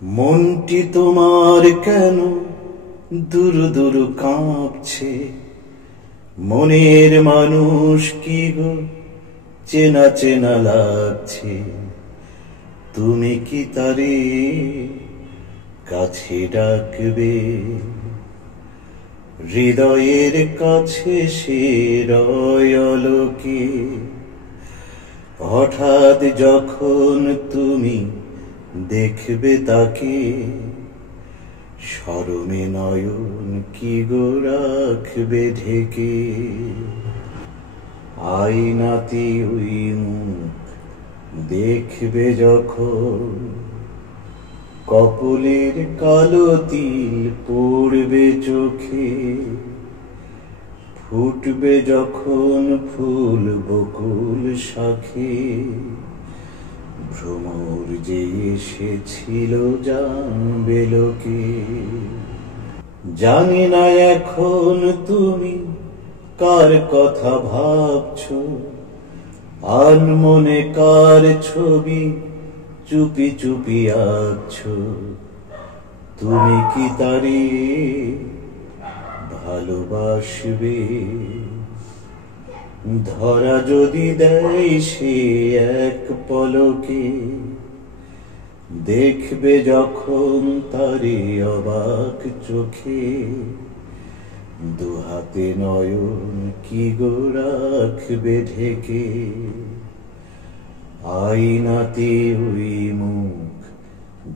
মনটি তোমার কেন দুরু দুরু কাঁপছে, মনের মানুষ কি গো চেনা চেনা লাগছে। তুমি কি তারে কাছে ডাকবে? হৃদয়ের কাছে সে রয় অলোকে। হঠাৎ যখন তুমি দেখবে তাকে, শরমে নয়ন কি গো রাখবে ঢেকে। আয়নাতে ওই মুখ দেখবে যখন, কপলের কালো তিল পড়বে চোখে। ফুটবে যখন ফুল বকুল শাখে, ভ্রমর যে এসেছিল জানবে লোকে। জানি না এখন তুমি কার কথা ভাবছো, আনমনে কার ছবি চুপি চুপি আঁকছো। তুমি কি তারে ভালোবাসবে? ধরা যদি দেয় সে এক পলকে, দেখবে যখন তারে অবাক চোখে। দুহাতে নয়ন কি গো রাখবে ঢেকে। আয়নাতে ওই মুখ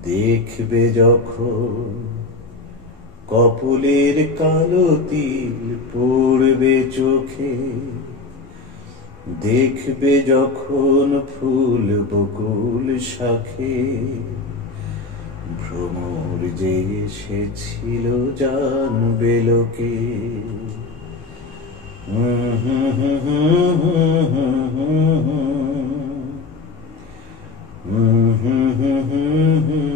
দেখবে যখন, কপলের কালো তিল পড়বে চোখে। দেখবে যখন ফুল বকুল শাখে, ভ্রমর যে এসেছিল জানবে লোকে। হুম হুম হুম হুম হুম হুম।